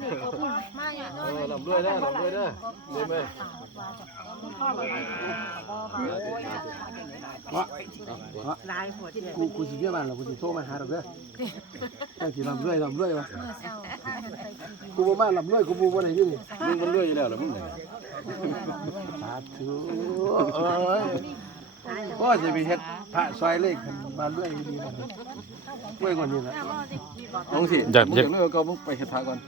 ลำด้วยนะลำด้วยนะได้ไหมกูสิเยี่ยมบ้านเรากูสิโทรมาหาเราเด้อตั้งสิลำด้วยวะกูบ่มาลำด้วยกูบ่ได้อยู่นี่มึงมันเลื่อยอยู่แล้วหรือมึงไหนสาธุเอ้ยก็จะไปเฮ็ดพระซอยเลขมาเรื่อยดีนะกล้วยกว่านี้นะลงสิมึงอยากเลื่อยก็มึงไปเฮ็ดพระก่อน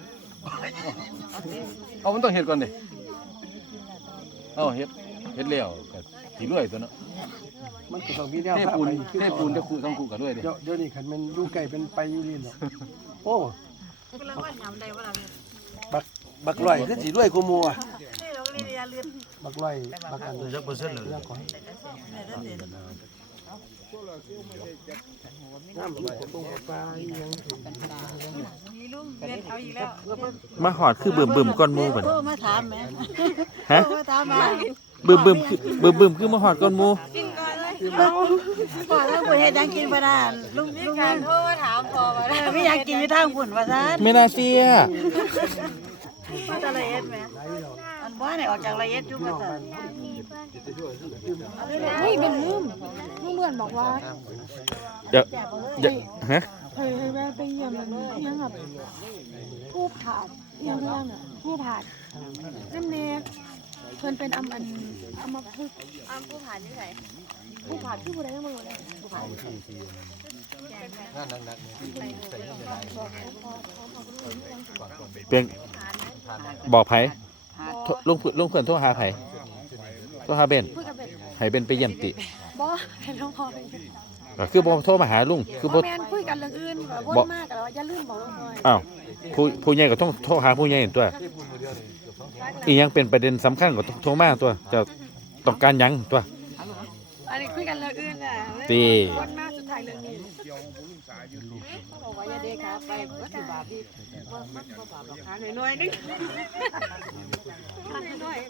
เอามันต้องเฮ็ดก่อนดิเอาเฮ็ดแล้วก็สิเลื่อยตัวเนาะมันก็ต้องมีแนวเทปูนจะคู่ต้องคู่กันด้วยดิเดี๋ยวนี้คันมันอยู่ไกลเป็นไปอยู่นี่เนาะโอ้บักลอยคือสิรวยกูมัวบักลอยบักอันจักเปอร์เซ็นต์เลยน้ำอยู่ตรงปลายังมาหอดคือบึมก้อนมูก่อนมาถามแม่ฮะมาถามมาบึมคือมาหอดก้อนมูพอแล้วกูเฮ็ดยังกินบ่ได้ลุงการโทรมาถามพอบ่ได้ไม่อยากกินอยู่ทางฝุ่นว่าซั่นไม่น่าเสียมาจากละเอียดแม่อันบ่ได้ออกจากละเอียดอยู่ว่าซั่นเฮ้ยเป็นลืมเหมือนบอกว่าเดี๋ยวฮะให้แวะไปเยี่ยมยังแบบผู้ผ่านยังผู้ผ่านนั่นเองเพิ่นเป็นอัมพฤกษ์ผู้ผ่านที่ไหนผู้ผ่านที่ผู้ใดยังไม่รู้เลยผู้ผ่านเป็นบอกไผลุงเพื่อนโทรหาไผโทรหาเบนพูดกับเป็นให้เบนไปเยี่ยมติบอเป็นน้องพลอยก็คือบ่โทรมาหาลุงคือบ่แมนคุยกันเรื่องอื่นแบบวนมากแล้วอย่าลืมบอกน้องพลอยอ้าวผู้ใหญ่ก็ต้องโทรหาผู้ใหญ่ตัวอีหยังเป็นประเด็นสำคัญก็ต้องโทรมาตัวจะต้องการหยังตัวอันนี้คุยกันเรื่องอื่นน่ะตีวนมากสุดท้ายเรื่องนี้บอกว่าอย่าเด็กครับไปวัตถุบาปที่ว่ามักบ่บาปหรอกค่ะน้อยๆนึงน้อยๆ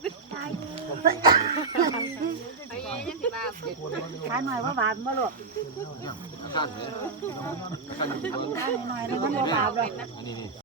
ไอ้ยังสิบาปขายหน่อยว่าบาทบ่ลูกข้างนี้ข้างอยู่ขายหน่อยนี่มันบ่บาทหรอกอันนี้